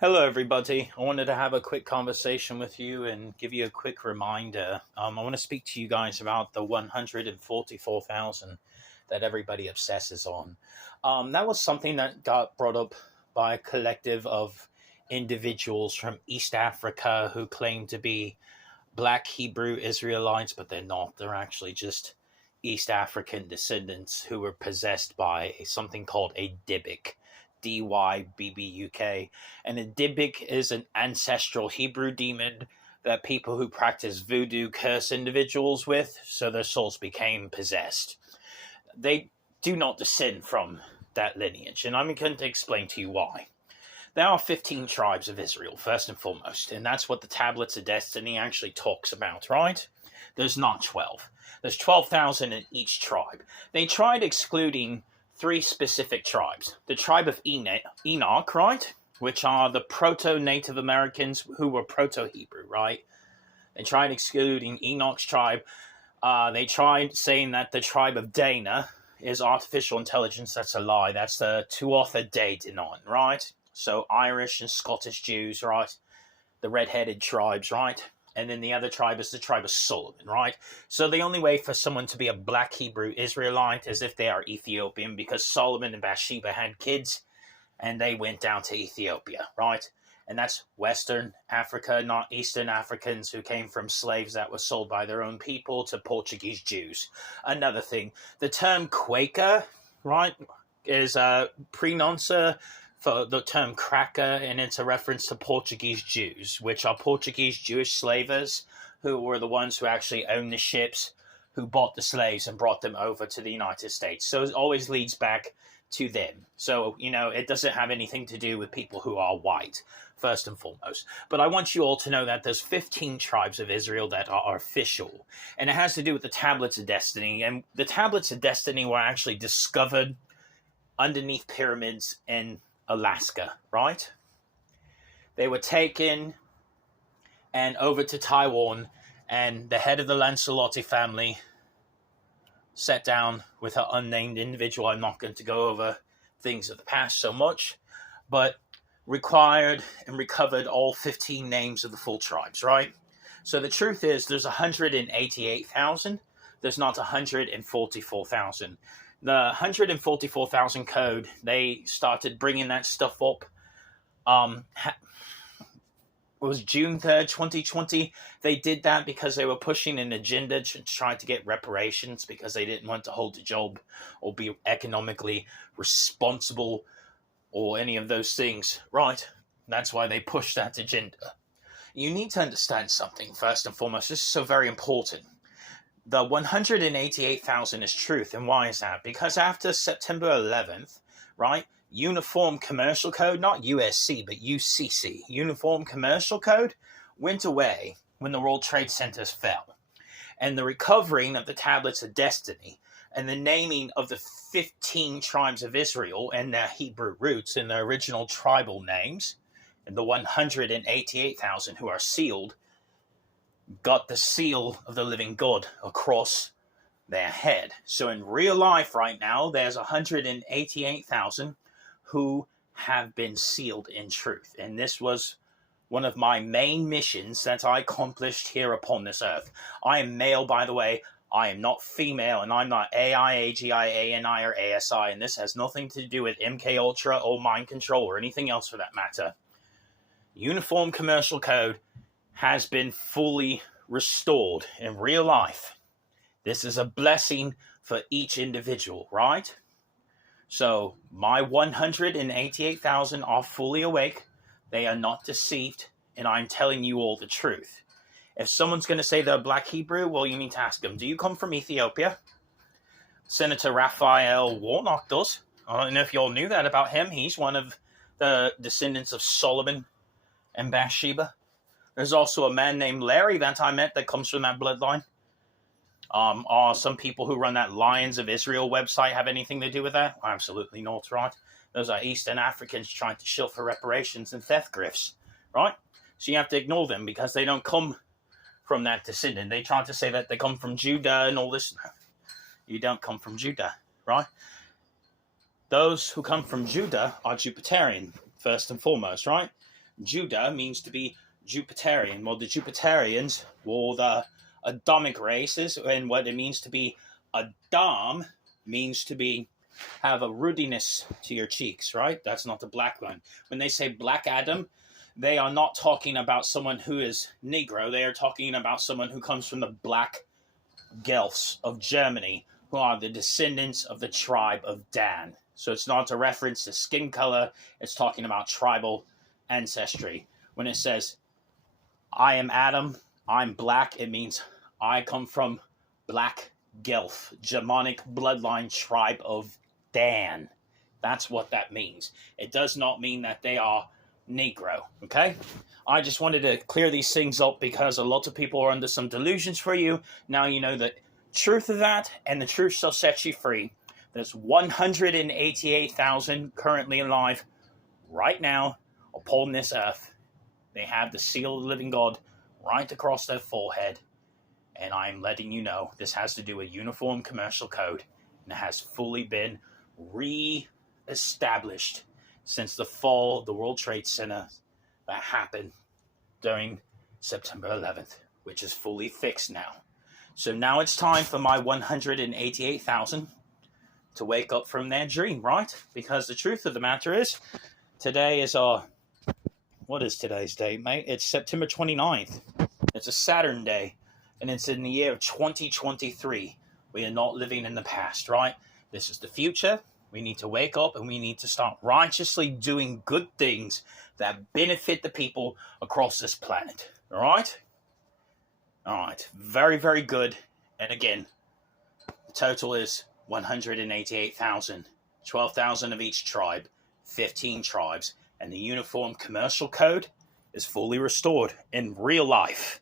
Hello, everybody. I wanted to have a quick conversation with you and give you a quick reminder. I want to speak to you guys about the 144,000 that everybody obsesses on. That was something that got brought up by a collective of individuals from East Africa who claim to be Black Hebrew Israelites, but they're not. They're actually just East African descendants who were possessed by something called a Dybbuk, Dybbuk. And a Dybbuk is an ancestral Hebrew demon that people who practice voodoo curse individuals with, so their souls became possessed. They do not descend from that lineage, and I'm going to explain to you why. There are 15 tribes of Israel, first and foremost, and that's what the Tablets of Destiny actually talks about, right? There's not 12. There's 12,000 in each tribe. They tried excluding three specific tribes. The tribe of Enoch, right? Which are the proto-Native Americans who were proto-Hebrew, right? They tried excluding Enoch's tribe. They tried saying that the tribe of Dana is artificial intelligence. That's a lie. That's the Tuatha De Danann, right? So Irish and Scottish Jews, right? The red-headed tribes, right? And then the other tribe is the tribe of Solomon, right? So the only way for someone to be a Black Hebrew Israelite is if they are Ethiopian, because Solomon and Bathsheba had kids, and they went down to Ethiopia, right? And that's Western Africa, not Eastern Africans who came from slaves that were sold by their own people to Portuguese Jews. Another thing, the term Quaker, right, is pre-noncer for the term cracker, and it's a reference to Portuguese Jews, which are Portuguese Jewish slavers who were the ones who actually owned the ships, who bought the slaves and brought them over to the United States. So it always leads back to them. So, it doesn't have anything to do with people who are white, first and foremost. But I want you all to know that there's 15 tribes of Israel that are official, and it has to do with the Tablets of Destiny. And the Tablets of Destiny were actually discovered underneath pyramids in Alaska, right? They were taken and over to Taiwan, and the head of the Lancelotti family sat down with an unnamed individual. I'm not going to go over things of the past so much, but required and recovered all 15 names of the full tribes, right? So the truth is there's 188,000. There's not 144,000. The 144,000 code, they started bringing that stuff up. It was June 3rd, 2020. They did that because they were pushing an agenda to try to get reparations because they didn't want to hold a job or be economically responsible or any of those things, right? That's why they pushed that agenda. You need to understand something, first and foremost. This is so very important. The 188,000 is truth. And why is that? Because after September 11th, right, Uniform Commercial Code, not USC, but UCC, Uniform Commercial Code, went away when the World Trade Centers fell. And the recovering of the Tablets of Destiny and the naming of the 15 tribes of Israel and their Hebrew roots and their original tribal names, and the 188,000 who are sealed, got the seal of the living God across their head. So in real life right now, there's 188,000 who have been sealed in truth. And this was one of my main missions that I accomplished here upon this earth. I am male, by the way. I am not female, and I'm not AI, AGI, ANI, or ASI, and this has nothing to do with MK Ultra or mind control or anything else for that matter. Uniform Commercial Code has been fully restored in real life. This is a blessing for each individual, right? So my 188,000 are fully awake. They are not deceived, and I'm telling you all the truth. If someone's going to say they're Black Hebrew, well, you need to ask them, do you come from Ethiopia? Senator Raphael Warnock does. I don't know if you all knew that about him. He's one of the descendants of Solomon and Bathsheba. There's also a man named Larry that I met that comes from that bloodline. Are some people who run that Lions of Israel website have anything to do with that? Absolutely not, right? Those are Eastern Africans trying to shill for reparations and theft grifts, right? So you have to ignore them because they don't come from that descendant. They try to say that they come from Judah and all this. You don't come from Judah, right? Those who come from Judah are Jupiterian, first and foremost, right? Judah means to be Jupiterian. Well, the Jupiterians were the Adamic races, and what it means to be Adam means to be have a rudiness to your cheeks, right? That's not the black one. When they say Black Adam, they are not talking about someone who is Negro. They are talking about someone who comes from the Black Guelphs of Germany, who are the descendants of the tribe of Dan. So it's not a reference to skin color. It's talking about tribal ancestry. When it says, I am Adam, I'm black, it means I come from Black Guelph, Germanic bloodline tribe of Dan. That's what that means. It does not mean that they are Negro, okay? I just wanted to clear these things up because a lot of people are under some delusions for you. Now you know the truth of that, and the truth shall set you free. There's 188,000 currently alive right now upon this earth. They have the seal of the living God right across their forehead. And I'm letting you know this has to do with Uniform Commercial Code, and it has fully been re-established since the fall of the World Trade Center that happened during September 11th, which is fully fixed now. So now it's time for my 188,000 to wake up from their dream, right? Because the truth of the matter is, today is what is today's date, mate? It's September 29th. It's a Saturn day, and it's in the year of 2023. We are not living in the past, right? This is the future. We need to wake up and we need to start righteously doing good things that benefit the people across this planet. All right? All right. Very, very good. And again, the total is 188,000. 12,000 of each tribe, 15 tribes, and the Uniform Commercial Code is fully restored in real life.